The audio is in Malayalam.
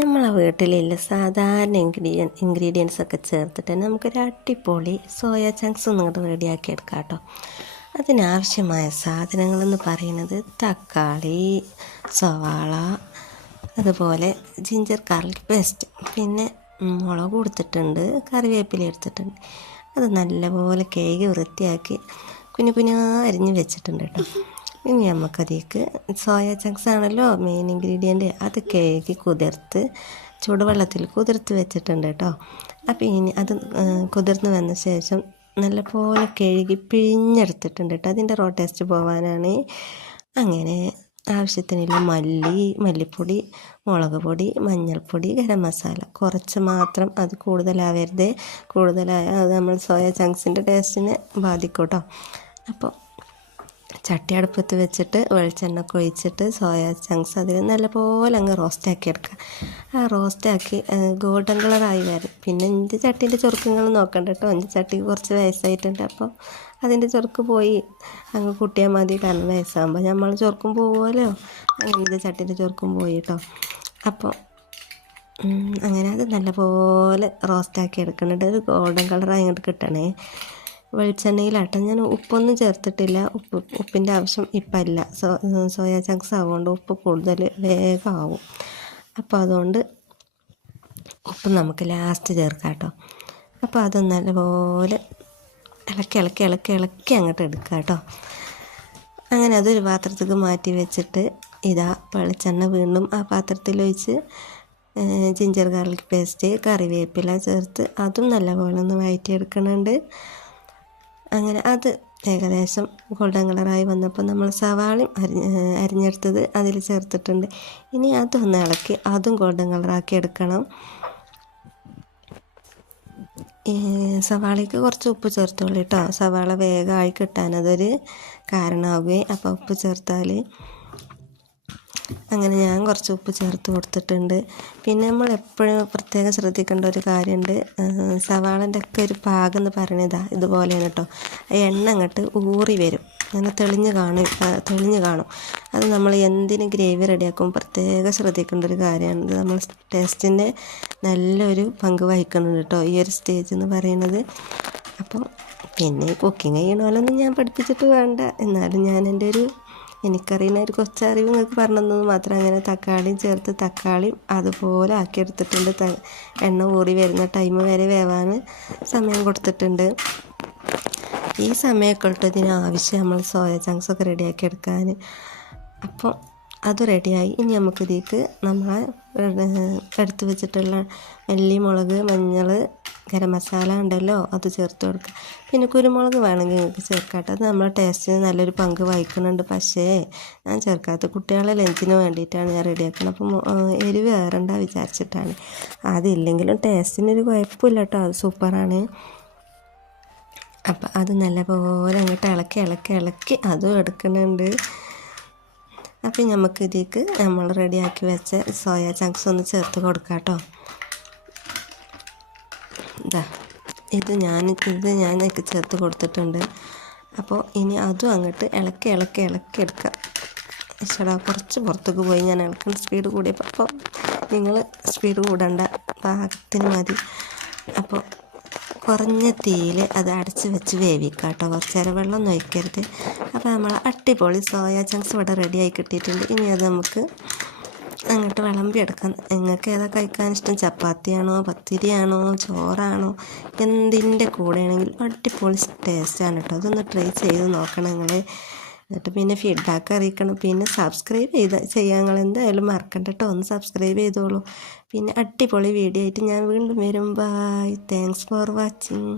നമ്മളെ വീട്ടിലുള്ള സാധാരണ ഇൻഗ്രീഡിയൻസ് ഒക്കെ ചേർത്തിട്ട് തന്നെ നമുക്കൊരു അടിപൊളി സോയ ചങ്ക്സ് ഇങ്ങോട്ട് റെഡിയാക്കി എടുക്കാം കേട്ടോ. അതിനാവശ്യമായ സാധനങ്ങളെന്ന് പറയുന്നത് തക്കാളി, സവാള, അതുപോലെ ജിഞ്ചർ ഗാർലിക് പേസ്റ്റ്, പിന്നെ മുളക് കൊടുത്തിട്ടുണ്ട്, കറിവേപ്പില എടുത്തിട്ടുണ്ട്. അത് നല്ലപോലെ കഴുകി വൃത്തിയാക്കി കുഞ്ഞു കുഞ്ഞാ അരിഞ്ഞ് വെച്ചിട്ടുണ്ട് കേട്ടോ. ഇനി നമുക്കതിലേക്ക് സോയ ചങ്ക്സ് ആണല്ലോ മെയിൻ ഇൻഗ്രീഡിയൻറ്റ്, അത് കഴുകി കുതിർത്ത് ചൂടുവെള്ളത്തിൽ കുതിർത്ത് വെച്ചിട്ടുണ്ട് കേട്ടോ. അപ്പോൾ ഇനി അത് കുതിർന്ന് വന്ന ശേഷം നല്ലപോലെ കഴുകി പിഴിഞ്ഞെടുത്തിട്ടുണ്ട് കേട്ടോ. അതിൻ്റെ റോ ടേസ്റ്റ് പോകാനാണ്. അങ്ങനെ ആവശ്യത്തിനുള്ള മല്ലിപ്പൊടി, മുളക് പൊടി, മഞ്ഞൾപ്പൊടി, ഗരം മസാല കുറച്ച് മാത്രം, അത് കൂടുതലാവരുത്. കൂടുതലായ അത് നമ്മൾ സോയ ചങ്ക്സിൻ്റെ ടേസ്റ്റിനെ ബാധിക്കും കേട്ടോ. അപ്പോൾ ചട്ടി അടുപ്പത്ത് വെച്ചിട്ട് വെളിച്ചെണ്ണ ഒഴിച്ചിട്ട് സോയ ചങ്ക്സ് അതിൽ നല്ലപോലെ അങ്ങ് റോസ്റ്റാക്കി എടുക്കുക. ആ റോസ്റ്റാക്കി ഗോൾഡൻ കളറായി വരും. പിന്നെ എൻ്റെ ചട്ടീൻ്റെ ചൊറുക്കങ്ങൾ നോക്കണ്ട കേട്ടോ. എൻ്റെ ചട്ടിക്ക് കുറച്ച് വയസ്സായിട്ടുണ്ട്. അപ്പോൾ അതിൻ്റെ ചൊറുക്ക് പോയി അങ്ങ് കൂട്ടിയാൽ മതി. കാരണം വയസ്സാകുമ്പോൾ നമ്മൾ ചൊറുക്കും പോകുമല്ലോ. അങ്ങനെ ഇത് ചട്ടീൻ്റെ ചൊറുക്കും പോയി കേട്ടോ. അപ്പോൾ അങ്ങനെ അത് നല്ലപോലെ റോസ്റ്റാക്കി എടുക്കുന്നുണ്ട്. ഒരു ഗോൾഡൻ കളറായി ഇങ്ങോട്ട് കിട്ടണേ. വെളിച്ചെണ്ണയിലാട്ടോ. ഞാൻ ഉപ്പൊന്നും ചേർത്തിട്ടില്ല. ഉപ്പിൻ്റെ ആവശ്യം ഇപ്പം ഇല്ല. സോയ ചങ്ക്സ് ആവുകൊണ്ട് ഉപ്പ് കൂടുതൽ വേഗം ആവും. അപ്പോൾ അതുകൊണ്ട് ഉപ്പ് നമുക്ക് ലാസ്റ്റ് ചേർക്കാം കേട്ടോ. അപ്പോൾ അത് നല്ലപോലെ ഇളക്കി അങ്ങോട്ട് എടുക്കുക കേട്ടോ. അങ്ങനെ അതൊരു പാത്രത്തേക്ക് മാറ്റി വെച്ചിട്ട് ഇതാ വെളിച്ചെണ്ണ വീണ്ടും ആ പാത്രത്തിലൊഴിച്ച് ജിഞ്ചർ ഗാർലിക് പേസ്റ്റ്, കറിവേപ്പില ചേർത്ത് അതും നല്ലപോലെ ഒന്ന് വഴറ്റിയെടുക്കുന്നുണ്ട്. അങ്ങനെ അത് ഏകദേശം ഗോൾഡൻ കളറായി വന്നപ്പോൾ നമ്മൾ സവാളയും അരിഞ്ഞെടുത്തത് അതിൽ ചേർത്തിട്ടുണ്ട്. ഇനി അതൊന്ന് ഇളക്കി അതും ഗോൾഡൻ കളറാക്കി എടുക്കണം. സവാളയ്ക്ക് കുറച്ച് ഉപ്പ് ചേർത്തോളൂ കേട്ടോ. സവാള വേഗമായി കിട്ടാൻ അതൊരു കാരണമാവുകയും. അപ്പോൾ ഉപ്പ് ചേർത്താൽ അങ്ങനെ ഞാൻ കുറച്ച് ഉപ്പ് ചേർത്ത് കൊടുത്തിട്ടുണ്ട്. പിന്നെ നമ്മൾ എപ്പോഴും പ്രത്യേകം ശ്രദ്ധിക്കേണ്ട ഒരു കാര്യമുണ്ട്. സവാളൻ്റെ ഒക്കെ ഒരു പാകം എന്ന് പറയുന്നത് ഇതുപോലെയാണ് കേട്ടോ. എണ്ണ അങ്ങോട്ട് ഊറി വരും, അങ്ങനെ തെളിഞ്ഞ് കാണും. അത് നമ്മൾ എന്തിന് ഗ്രേവി റെഡിയാക്കും പ്രത്യേകം ശ്രദ്ധിക്കേണ്ട ഒരു കാര്യമാണ്. ഇത് നമ്മൾ ടേസ്റ്റിൻ്റെ നല്ലൊരു പങ്ക് വഹിക്കുന്നുണ്ട് കേട്ടോ ഈ ഒരു സ്റ്റേജ് എന്ന് പറയുന്നത്. അപ്പോൾ പിന്നെ കുക്കിംഗ് ചെയ്യണമല്ലൊന്നും ഞാൻ പഠിപ്പിച്ചിട്ട് വേണ്ട. എന്നാലും ഞാൻ എൻ്റെ എനിക്കറിയുന്ന ഒരു കൊച്ചറിവ് നിങ്ങൾക്ക് പറഞ്ഞത് മാത്രം. അങ്ങനെ തക്കാളിയും ചേർത്ത് തക്കാളിയും അതുപോലെ ആക്കിയെടുത്തിട്ടുണ്ട്. എണ്ണ ഊറി വരുന്ന ടൈം വരെ വേവാൻ സമയം കൊടുത്തിട്ടുണ്ട്. ഈ സമയമൊക്കെ ഇട്ടതിന് ആവശ്യം നമ്മൾ സോയ ചങ്ക്സൊക്കെ റെഡിയാക്കി എടുക്കാൻ. അപ്പോൾ അത് റെഡിയായി. ഇനി നമുക്കിതിലേക്ക് നമ്മൾ എടുത്ത് വെച്ചിട്ടുള്ള മല്ലി, മുളക്, മഞ്ഞൾ, ഗരം മസാല ഉണ്ടല്ലോ അത് ചേർത്ത് കൊടുക്കുക. പിന്നെ കുരുമുളക് വേണമെങ്കിൽ നിങ്ങൾക്ക് ചേർക്കാട്ടോ. അത് നമ്മളെ ടേസ്റ്റിന് നല്ലൊരു പങ്ക് വഹിക്കുന്നുണ്ട്. പക്ഷേ ഞാൻ ചേർക്കാത്ത കുട്ടികളെ ലഞ്ചിന് വേണ്ടിയിട്ടാണ് ഞാൻ റെഡിയാക്കുന്നത്. അപ്പോൾ എരിവ് ഏറണ്ട വിചാരിച്ചിട്ടാണ്. അതില്ലെങ്കിലും ടേസ്റ്റിനൊരു കുഴപ്പമില്ല കേട്ടോ. അത് സൂപ്പറാണ്. അപ്പം അത് നല്ലപോലെ അങ്ങോട്ട് ഇളക്കി അതും എടുക്കുന്നുണ്ട്. അപ്പം നമുക്കിതിലേക്ക് നമ്മൾ റെഡിയാക്കി വെച്ച സോയ ചങ്ക്സ് ഒന്ന് ചേർത്ത് കൊടുക്കാം കേട്ടോ. ഇത് ഞാൻ ചേർത്ത് കൊടുത്തിട്ടുണ്ട്. അപ്പോൾ ഇനി അതും അങ്ങോട്ട് ഇളക്കി എടുക്കുക. ചേട്ടാ കുറച്ച് പുറത്തേക്ക് പോയി ഞാൻ ഇളക്കുന്ന സ്പീഡ് കൂടിയപ്പോൾ. അപ്പോൾ നിങ്ങൾ സ്പീഡ് കൂടണ്ട, പാകത്തിന് മതി. അപ്പോൾ കുറഞ്ഞ തീയിൽ അത് അടച്ച് വെച്ച് വേവിക്കാം കേട്ടോ. കുറച്ച് നേരം വെള്ളം ഒഴിക്കരുത്. അപ്പോൾ നമ്മൾ അടിപൊളി സോയ ചങ്ക്സ് ഇവിടെ റെഡിയായി കിട്ടിയിട്ടുണ്ട്. ഇനി അത് നമുക്ക് അങ്ങോട്ട് വിളമ്പിയെടുക്കാം. നിങ്ങൾക്ക് ഏതാ കഴിക്കാൻ ഇഷ്ടം? ചപ്പാത്തിയാണോ, പത്തിരിയാണോ, ചോറാണോ, എന്തിൻ്റെ കൂടെയാണെങ്കിലും അടിപൊളി ടേസ്റ്റാണ് കേട്ടോ. അതൊന്ന് ട്രൈ ചെയ്ത് നോക്കണം നിങ്ങൾ. എന്നിട്ട് പിന്നെ ഫീഡ്ബാക്ക് അറിയിക്കണം. പിന്നെ സബ്സ്ക്രൈബ് ചെയ്യാൻ നിങ്ങൾ എന്തായാലും മറക്കണ്ട കേട്ടോ. ഒന്ന് സബ്സ്ക്രൈബ് ചെയ്തോളൂ. പിന്നെ അടിപൊളി വീഡിയോ ആയിട്ട് ഞാൻ വീണ്ടും വരും. ബൈ. Thanks for watching.